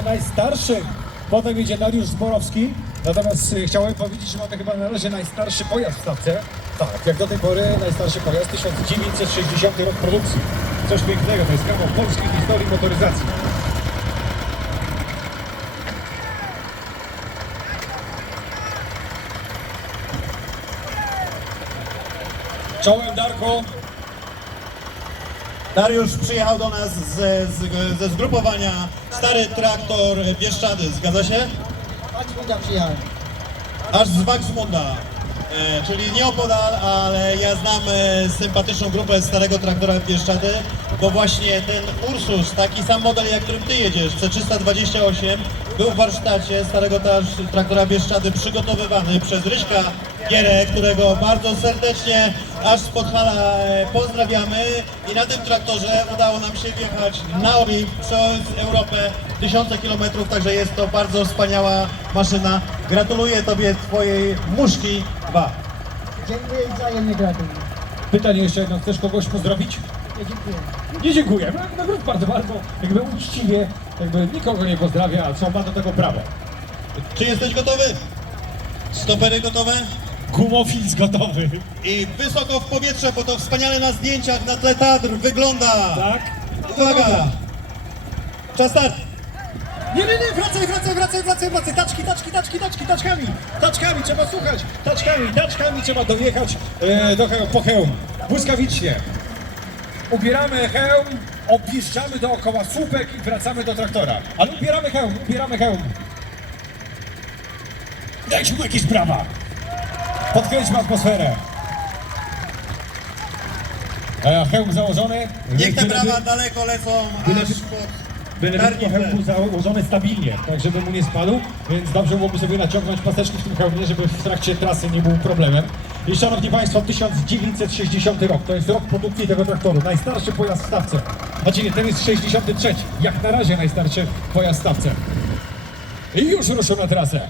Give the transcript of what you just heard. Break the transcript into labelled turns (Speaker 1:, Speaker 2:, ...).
Speaker 1: jako najstarszy. Potem idzie Dariusz Zborowski. Natomiast y, chciałem powiedzieć, że mamy chyba na razie najstarszy pojazd w stawce. Tak, jak do tej pory najstarszy pojazd 1960 rok produkcji. Coś pięknego, to jest kawał polskiej historii motoryzacji. Czołem Darku.
Speaker 2: Dariusz przyjechał do nas ze, z, ze zgrupowania Stary Traktor Bieszczady, zgadza się?
Speaker 3: Paczmunda przyjechałem.
Speaker 2: Aż z Waxmunda, e, czyli nie opodal, ale ja znam e, sympatyczną grupę Starego Traktora Bieszczady, bo właśnie ten Ursus, taki sam model jak którym Ty jedziesz, C328, był w warsztacie Starego Tra- Traktora Bieszczady przygotowywany przez Ryśka Gierę, którego bardzo serdecznie aż z Podhala e, pozdrawiamy i na tym traktorze udało nam się wjechać na Olimp, przejąć Europę tysiące kilometrów, także jest to bardzo wspaniała maszyna. Gratuluję Tobie Twojej muszki 2.
Speaker 3: Dziękuję i wzajemnie gratuluję.
Speaker 1: Pytanie jeszcze jedno, chcesz kogoś pozdrowić?
Speaker 3: Nie dziękuję.
Speaker 1: Nie dziękuję. No, no, bardzo, bardzo, jakby uczciwie, jakby nikogo nie pozdrawia, a co ma do tego prawo.
Speaker 2: Czy jesteś gotowy? Stopery gotowe?
Speaker 1: Gumofilz gotowy.
Speaker 2: I wysoko w powietrze, bo to wspaniale na zdjęciach na tle Tatr wygląda.
Speaker 1: Tak?
Speaker 2: Uwaga! Czas start!
Speaker 1: Nie, nie, nie, wracaj, wracaj, wracaj, wracaj, wracaj. Taczki, taczki, taczki, taczki, taczkami. Taczkami trzeba słuchać. Taczkami, taczkami trzeba dojechać e, do hełm, po hełm. Błyskawicznie. Ubieramy hełm, objeżdżamy dookoła słupek i wracamy do traktora. Ale ubieramy hełm, ubieramy hełm. Dajcie mu jakieś brawa. Podkręćmy atmosferę. E, hełm założony.
Speaker 2: Niech te brawa daleko lecą,
Speaker 1: Byle-
Speaker 2: aż pod
Speaker 1: Byle
Speaker 2: tarnice.
Speaker 1: tylko hełm był założony stabilnie, tak żeby mu nie spadł, więc dobrze byłoby sobie naciągnąć paseczki w tym hełmie, żeby w trakcie trasy nie był problemem. I szanowni Państwo, 1960 rok, to jest rok produkcji tego traktoru, najstarszy pojazd w stawce. Znaczy nie, ten jest 63, jak na razie najstarszy pojazd w stawce. I już ruszył na trasę.